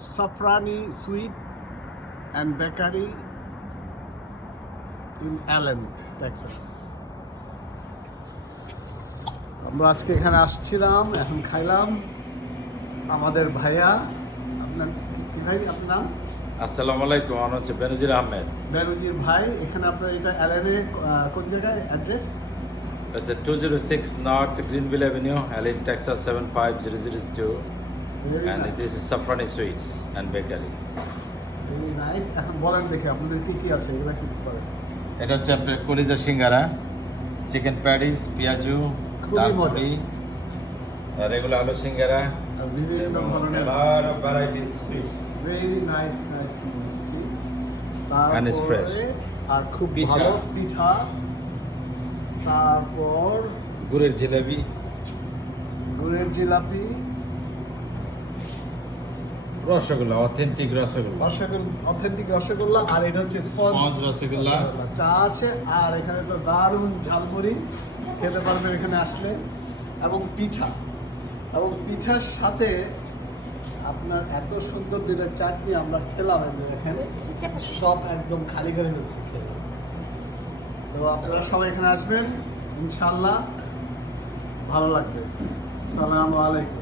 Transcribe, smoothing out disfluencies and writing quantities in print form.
Safrani Sweet and Bakery in Allen, Texas. আমরা আজকে এখানে আসছিলাম, এখন খাইলাম। আমাদের ভাইয়া, আপনার কি ভাই আপনার নাম? আসসালামু আলাইকুম, আমার হচ্ছে বেনজির আহমেদ। বেনজির ভাই, এখানে আপনার এটা অ্যালেনে কোন জায়গায় address? It's at 206 North Greenville Avenue, Allen, Texas 75002. And this is Safrani Sweets and Bakery. Very nice. এখন বলেন দেখি আপনাদের কি কি আছে, এগুলো কি করেন? এটা হচ্ছে আপনার কলিজা সিঙ্গারা, চিকেন প্যাটিস, পেঁয়াজু, খুবই মজা। ডালপুরি, রেগুলার আলু সিঙ্গারা, বিভিন্ন ধরনের lot of varieties sweets. Very nice nice মিষ্টি। And it's fresh. আর খুব পিঠা। ভালো পিঠা। তারপর গুড়ের জিলাপি, গুড়ের জিলাপি, রসগোল্লা, অথেন্টিক রসগোল্লা, অথেন্টিক রসগোল্লা, আর এটা হচ্ছে স্পঞ্জ রসগোল্লা। চা আছে, আর এখানে তো দারুণ ঝালমুড়ি খেতে পারবেন এখানে আসলে, এবং পিঠা, এবং পিঠার সাথে আপনার এত সুন্দর দুইটা চাটনি আমরা খেলাম এখানে, সব একদম খালি করে ফেলছি খেলে। তো আপনারা সবাই এখানে আসবেন, ইনশাল্লাহ ভালো লাগবে। আসসালামু আলাইকুম।